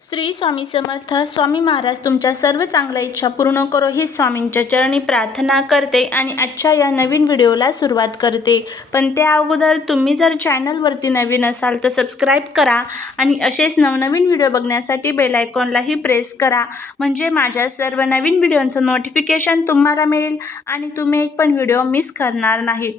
श्री स्वामी समर्थ स्वामी महाराज तुमच्या सर्व चांगल्या इच्छा पूर्ण करो ही स्वामींच्या चरणी प्रार्थना करते आणि आजच्या या नवीन व्हिडिओला सुरुवात करते. पण त्या अगोदर तुम्ही जर चॅनलवरती नवीन असाल तर सबस्क्राईब करा आणि असेच नवनवीन व्हिडिओ बघण्यासाठी बेल आयकॉनलाही प्रेस करा. म्हणजे माझ्या सर्व नवीन व्हिडिओचं नोटिफिकेशन तुम्हाला मिळेल आणि तुम्ही एक पण व्हिडिओ मिस करणार नाही.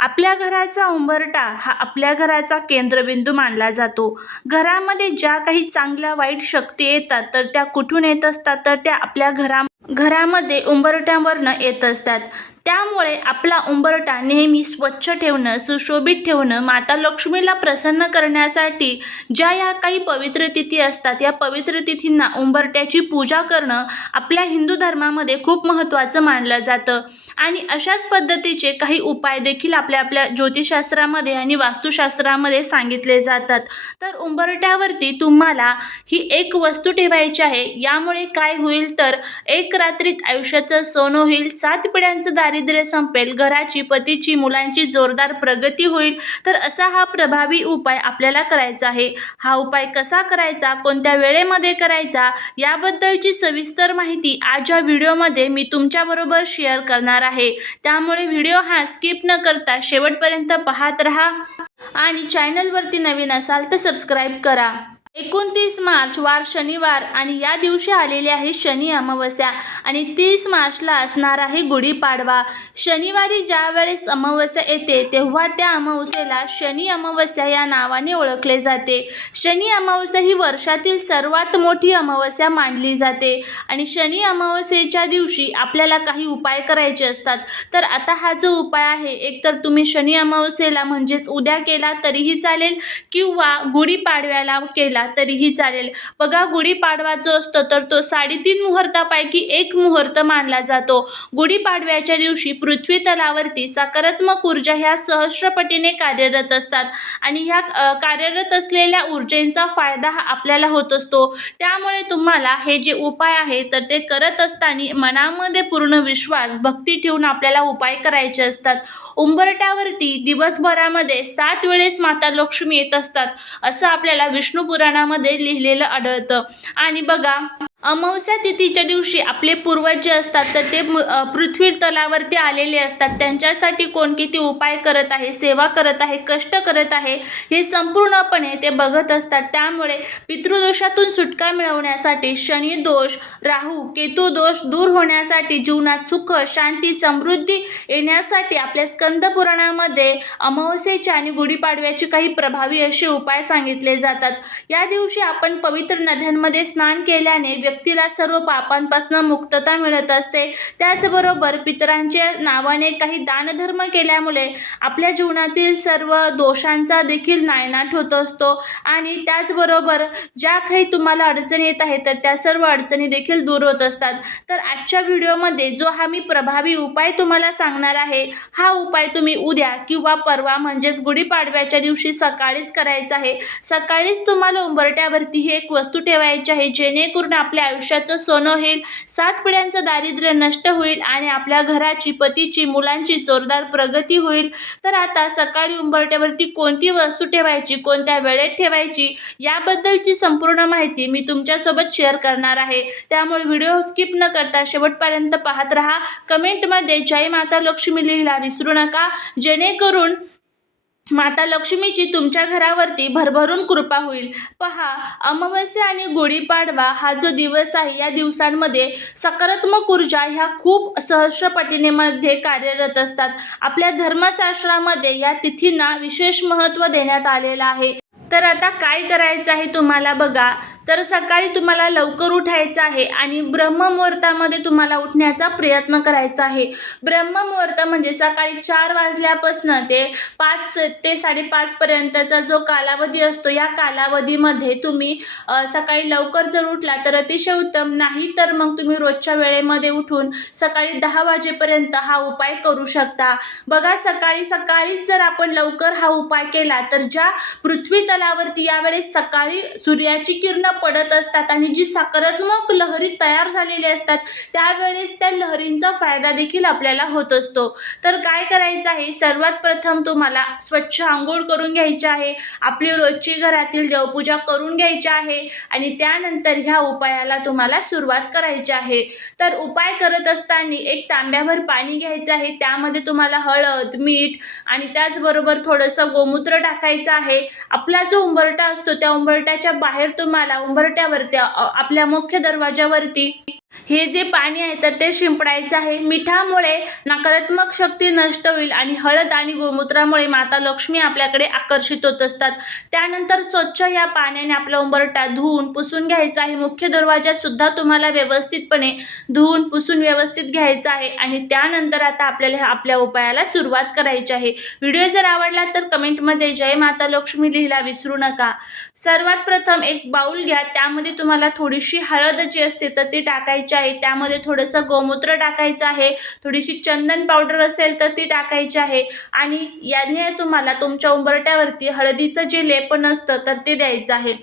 आपल्या घराचा उंबरटा हा आपल्या घराचा केंद्रबिंदू मानला जातो. घरामध्ये ज्या काही चांगल्या वाईट शक्ती येतात तर त्या कुठून येत असतात? तर त्या आपल्या घरा घरामध्ये उंबरठ्यावरनं येत असतात. त्यामुळे आपला उंबरटा नेहमी स्वच्छ ठेवणं सुशोभित ठेवणं माता लक्ष्मीला प्रसन्न करण्यासाठी ज्या या काही पवित्र तिथी असतात या पवित्र तिथींना उंबरट्याची पूजा करणं आपल्या हिंदू धर्मामध्ये खूप महत्त्वाचं मानलं जातं. आणि अशाच पद्धतीचे काही उपाय देखील आपल्या आपल्या ज्योतिषशास्त्रामध्ये आणि वास्तुशास्त्रामध्ये सांगितले जातात. तर उंबरट्यावरती तुम्हाला ही एक वस्तू ठेवायची आहे. यामुळे काय होईल तर एक रात्रीत आयुष्याचं सोनं होईल. सात पिढ्यांचं दारिद्र्य संपेल घराची पतीची मुलांची जोरदार प्रगती होईल तर असा हा प्रभावी उपाय आपल्याला करायचा आहे. हा उपाय कसा करायचा कोणत्या वेळेमध्ये करायचा याबद्दलची सविस्तर माहिती आज या व्हिडिओमध्ये मी तुमच्याबरोबर शेअर करणार आहे. त्यामुळे व्हिडिओ हा स्किप न करता शेवटपर्यंत पाहत राहा आणि चॅनलवरती नवीन असाल तर सबस्क्राईब करा. एकोणतीस मार्च वार शनिवार आणि या दिवशी आलेली आहे शनी अमावस्या आणि तीस मार्चला असणार आहे गुढीपाडवा. शनिवारी ज्या वेळेस अमावस्या येते तेव्हा त्या अमावस्येला शनी अमावस्या या नावाने ओळखले जाते. शनी अमावस्या ही वर्षातील सर्वात मोठी अमावस्या मानली जाते आणि शनी अमावस्येच्या दिवशी आपल्याला काही उपाय करायचे असतात. तर आता हा जो उपाय आहे एकतर तुम्ही शनी अमावस्येला म्हणजेच उद्या केला तरीही चालेल किंवा गुढीपाडव्याला केला तरीही चालेल. बघा गुढीपाडवा जो असतो तर तो साडेतीन मुहूर्तापैकी एक मुहूर्त मानला जातो. गुढीपाडव्याच्या दिवशी पृथ्वी तलावरती सकारात्मक ऊर्जा ह्या सहस्रपटीने कार्यरत असतात आणि ह्या कार्यरत असलेल्या ऊर्जेचा फायदा हा आपल्याला होत असतो. त्यामुळे तुम्हाला हे जे उपाय आहे तर ते करत असताना मनामध्ये पूर्ण विश्वास भक्ती ठेवून आपल्याला उपाय करायचे असतात. उंबरट्यावरती दिवसभरामध्ये सात वेळेस माता लक्ष्मी येत असतात असं आपल्याला विष्णुपुराण पुराणामध्ये लिहिलेलं आढळतं. आणि बघा अमावस्या तिथीच्या दिवशी आपले पूर्वज जे असतात तर ते पृथ्वी तलावरती आलेले असतात. त्यांच्यासाठी कोण किती उपाय करत आहे सेवा करत आहे कष्ट करत आहे हे संपूर्णपणे ते बघत असतात. त्यामुळे पितृदोषातून सुटका मिळवण्यासाठी शनी दोष राहू केतू दोष दूर होण्यासाठी जीवनात सुख शांती समृद्धी येण्यासाठी आपल्या स्कंद पुराणामध्ये अमावस्येच्या आणि गुढीपाडव्याची काही प्रभावी असे उपाय सांगितले जातात. या दिवशी आपण पवित्र नद्यांमध्ये स्नान केल्याने व्यक्तीला सर्व पापांपासून मुक्तता मिळत असते. त्याचबरोबर पितरांच्या नावाने काही दानधर्म केल्यामुळे आपल्या जीवनातील सर्व दोषांचा देखील नायनाट होत असतो. आणि त्याचबरोबर ज्या काही तुम्हाला अडचणी येत आहेत तर त्या सर्व अडचणी देखील दूर होत असतात. तर आजच्या व्हिडिओमध्ये जो हा मी प्रभावी उपाय तुम्हाला सांगणार आहे हा उपाय तुम्ही उद्या किंवा परवा म्हणजेच गुढीपाडव्याच्या दिवशी सकाळीच करायचा आहे. सकाळीच तुम्हाला उंबरट्यावरती ही एक वस्तू ठेवायची आहे जेणेकरून आपल्या आयुष्याचं सोनं होईल सात पिढ्यांचं दारिद्र्य नष्ट होईल आणि आपल्या घराची पतीची मुलांची जोरदार प्रगती होईल. तर आता सकाळी उंबरट्यावरती कोणती वस्तू ठेवायची कोणत्या वेळेत ठेवायची याबद्दलची संपूर्ण माहिती मी तुमच्यासोबत शेअर करणार आहे. त्यामुळे व्हिडिओ स्किप न करता शेवटपर्यंत पाहत राहा. कमेंटमध्ये जय माता लक्ष्मी लिहिला विसरू नका. जेणेकरून माता लक्ष्मीची तुमच्या घरावरती भरभरून कृपा होईल. पहा अमावस्या आणि गुढीपाडवा हा जो दिवस आहे या दिवसांमध्ये सकारात्मक ऊर्जा ह्या खूप सहस्रपटीनेमध्ये कार्यरत असतात. आपल्या धर्मशास्त्रामध्ये या तिथींना विशेष महत्त्व देण्यात आलेलं आहे. तर आता काय करायचं आहे तुम्हाला बघा. तर सकाळी तुम्हाला लवकर उठायचं आहे आणि ब्रह्ममुहूर्तामध्ये तुम्हाला उठण्याचा प्रयत्न करायचा आहे. ब्रह्ममुहूर्त म्हणजे सकाळी चार वाजल्यापासनं ते पाच ते साडेपाचपर्यंतचा जो कालावधी असतो या कालावधीमध्ये तुम्ही सकाळी लवकर जर उठला तर अतिशय उत्तम. नाही तर मग तुम्ही रोजच्या वेळेमध्ये उठून सकाळी दहा वाजेपर्यंत हा उपाय करू शकता. बघा सकाळी सकाळीच जर आपण लवकर हा उपाय केला तर ज्या पृथ्वी तलावरती यावेळेस सकाळी सूर्याची किरण पडत असतात आणि जी सकारात्मक लहरी तयार झालेली असतात त्यावेळेस त्या लहरींचा फायदा देखील आपल्याला होत असतो. तर काय करायचं आहे? सर्वात प्रथम तुम्हाला स्वच्छ आंघोळ करून घ्यायची आहे आपली रोजची घरातील देवपूजा करून घ्यायची आहे आणि त्यानंतर ह्या उपायाला तुम्हाला सुरुवात करायची आहे. तर उपाय करत असताना एक तांब्याभर पाणी घ्यायचं आहे त्यामध्ये तुम्हाला हळद मीठ आणि त्याचबरोबर थोडंसं गोमूत्र टाकायचं आहे. आपला जो उंबरटा असतो त्या उंबरट्याच्या बाहेर तुम्हाला उंबरट्यावरती आपल्या मुख्य दरवाजावरती हे जे पाणी आहे तर ते शिंपडायचं आहे. मिठामुळे नकारात्मक शक्ती नष्ट होईल आणि हळद आणि गोमूत्रामुळे माता लक्ष्मी आपल्याकडे आकर्षित होत असतात. त्यानंतर स्वच्छ या पाण्याने आपला उंबरटा धुवून पुसून घ्यायचा आहे. मुख्य दरवाजा सुद्धा तुम्हाला व्यवस्थितपणे धुवून पुसून व्यवस्थित घ्यायचा आहे आणि त्यानंतर आता आपल्याला आपल्या उपायाला सुरुवात करायची आहे. व्हिडिओ जर आवडला तर कमेंटमध्ये जय माता लक्ष्मी लिहिला विसरू नका. सर्वात प्रथम एक बाऊल घ्या. त्यामध्ये तुम्हाला थोडीशी हळद जी असते तर ती टाकायची आहे. त्यामध्ये थोडंसं गोमूत्र टाकायचं आहे. थोडीशी चंदन पावडर असेल तर ती टाकायची आहे. आणि याने तुम्हाला तुमच्या उंबरट्यावरती हळदीचं जे लेपन असतं तर ते द्यायचं आहे.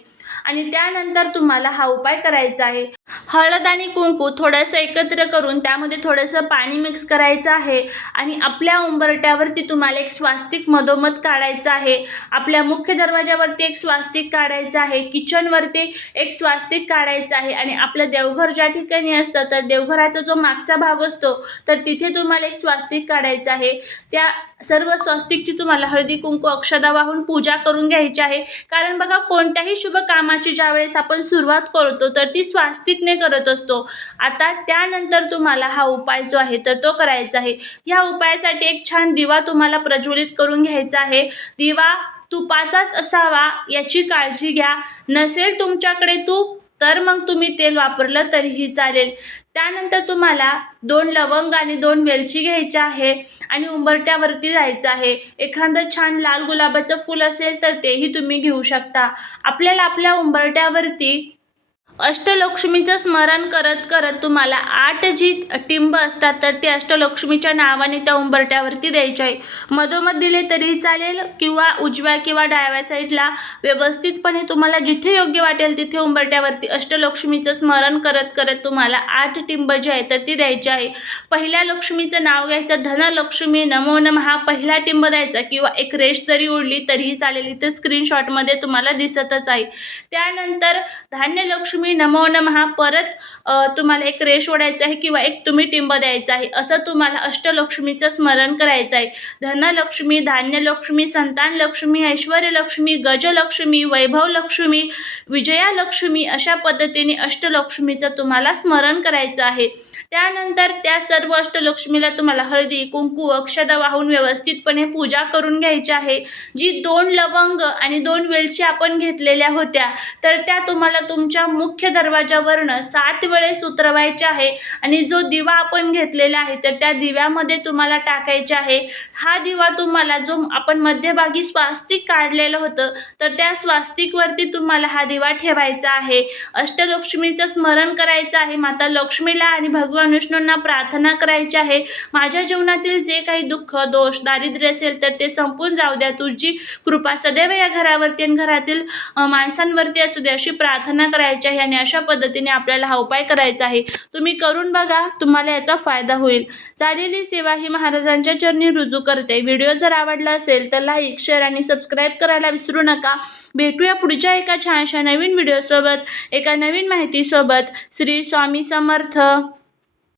आणि त्यानंतर तुम्हाला हा उपाय करायचा आहे. हळद आणि कुंकू थोडंसं एकत्र करून त्यामध्ये थोडंसं पाणी मिक्स करायचं आहे. आणि आपल्या उंबरट्यावरती तुम्हाला एक स्वास्तिक मधोमध काढायचं आहे. आपल्या मुख्य दरवाजावरती एक स्वास्तिक काढायचं आहे. किचनवरती एक स्वास्तिक काढायचं आहे. आणि आपलं देवघर ज्या ठिकाणी असतं तर देवघराचा जो मागचा भाग असतो तर तिथे तुम्हाला एक स्वास्तिक काढायचं आहे. त्या सर्व स्वास्तिकची तुम्हाला हळदी कुंकू अक्षदा वाहून पूजा करून घ्यायची आहे. कारण बघा कोणत्याही शुभ कामाची ज्यावेळेस आपण सुरुवात करतो तर ती स्वास्तिक स्वास्तिकने करत असतो. आता त्यानंतर तुम्हाला हा उपाय जो आहे तर तो करायचा आहे. ह्या उपायासाठी एक छान दिवा तुम्हाला प्रज्वलित करून घ्यायचा आहे. दिवा तुपाचाच असावा याची काळजी घ्या. नसेल तुमच्याकडे तूप तर मग तुम्ही तेल वापरलं तरीही चालेल. त्यानंतर तुम्हाला दोन लवंग आणि दोन वेलची घ्यायच्या आहे आणि उंबरट्यावरती जायचं आहे. एखादं छान लाल गुलाबाचं फूल असेल तर तेही तुम्ही घेऊ शकता. आपल्याला आपल्या उंबरट्यावरती अष्टलक्ष्मीचं स्मरण करत करत तुम्हाला आठ जी टिंब असतात तर ते अष्टलक्ष्मीच्या नावाने त्या उंबरट्यावरती द्यायचे आहे. मधोमध दिले तरी चालेल किंवा उजव्या किंवा डाव्या साईडला व्यवस्थितपणे तुम्हाला जिथे योग्य वाटेल तिथे उंबरट्यावरती अष्टलक्ष्मीचं स्मरण करत करत तुम्हाला आठ टिंब जे आहे तर ती द्यायची आहे. पहिल्या लक्ष्मीचं नाव घ्यायचं धनलक्ष्मी नमो नमः हा पहिला टिंब द्यायचा किंवा एक रेष जरी उडली तरीही चालेल. इथे स्क्रीनशॉटमध्ये तुम्हाला दिसतच आहे. त्यानंतर धान्यलक्ष्मी नमो नमः परत तुम्हाला एक रेष ओढायचं आहे किंवा एक तुम्ही टिंब द्यायचा आहे असं तुम्हाला अष्टलक्ष्मीचं स्मरण करायचं आहे. धनलक्ष्मी धान्यलक्ष्मी संतानलक्ष्मी ऐश्वर्यलक्ष्मी गजलक्ष्मी वैभवलक्ष्मी विजयालक्ष्मी अशा पद्धतीने अष्टलक्ष्मीचं तुम्हाला स्मरण करायचं आहे. त्यानंतर त्या सर्व अष्टलक्ष्मीला तुम्हाला हळदी कुंकू अक्षदा वाहून व्यवस्थितपणे पूजा करून घ्यायची आहे. जी दोन लवंग आणि दोन वेलची आपण घेतलेल्या होत्या तर त्या तुम्हाला तुमच्या मुख्य दरवाजावरनं सात वेळेस उतरवायच्या आहे. आणि जो दिवा आपण घेतलेला आहे तर त्या दिव्यामध्ये तुम्हाला टाकायचे आहे. हा दिवा तुम्हाला जो आपण मध्यभागी स्वास्तिक काढलेलं होतं तर त्या स्वास्तिकवरती तुम्हाला हा दिवा ठेवायचा आहे. अष्टलक्ष्मीचं स्मरण करायचं आहे माता लक्ष्मीला आणि भगवान विष्णूंना प्रार्थना करायची आहे. माझ्या जीवनातील जे काही दुःख दोष दारिद्र्य असेल तर ते संपून जाऊ द्या. तुझी कृपा सदैव या घरावरती आणि घरातील माणसांवरती असू दे अशी प्रार्थना करायची आहे आणि अशा पद्धतीने आपल्याला हा उपाय करायचा आहे. तुम्ही करून बघा तुम्हाला याचा फायदा होईल. झालेली सेवा ही महाराजांच्या चरणी रुजू करते. व्हिडिओ जर आवडला असेल तर लाईक शेअर आणि सबस्क्राईब करायला विसरू नका. भेटूया पुढच्या एका छानशा नवीन व्हिडिओसोबत एका नवीन माहितीसोबत. श्री स्वामी समर्थ.